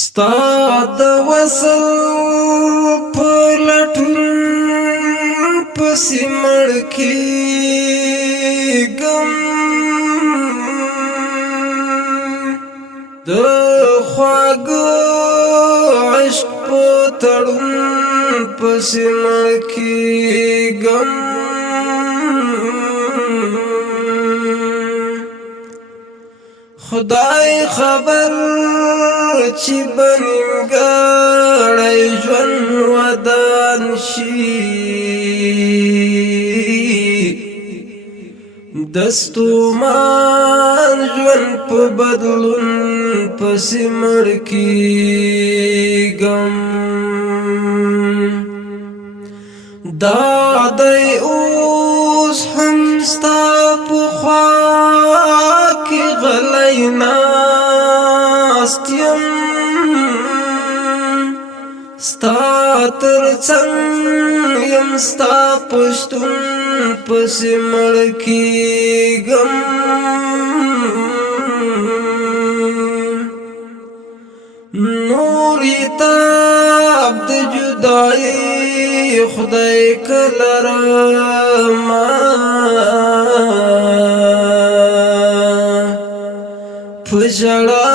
ستا د وصل په لټون پسې مړ کېږم د خواږه عشق په تړون پسې مړ کېږم خدای خبر چې بنیمګړی ژوند ودان شي د ستومان ژوند په بدلون پسې مړ کېږم دا دی اوس هم ستا په خوا کې غلی ناست یم ستا تر څنګ یم ستا په شتون پسې مړ کېږم نور تاب د جدایي خدای کله راما په ژړا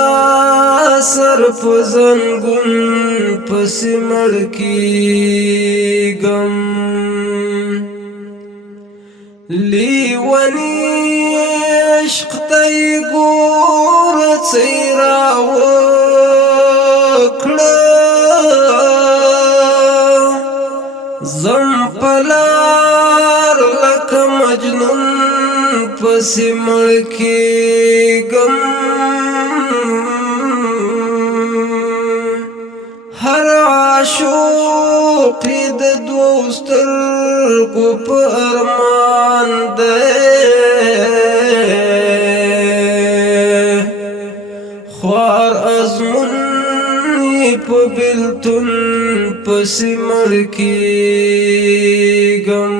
سر په زنګون پسې مړ کېږم لیونی عشق ته یې ګوره څه یې راوکړه ځم په لار لکه مجنون پسې مړ کېږم هر عاشق د دوو سترګو په ارمان دی خوار ازمون په بېلتون پسې مړ کېږم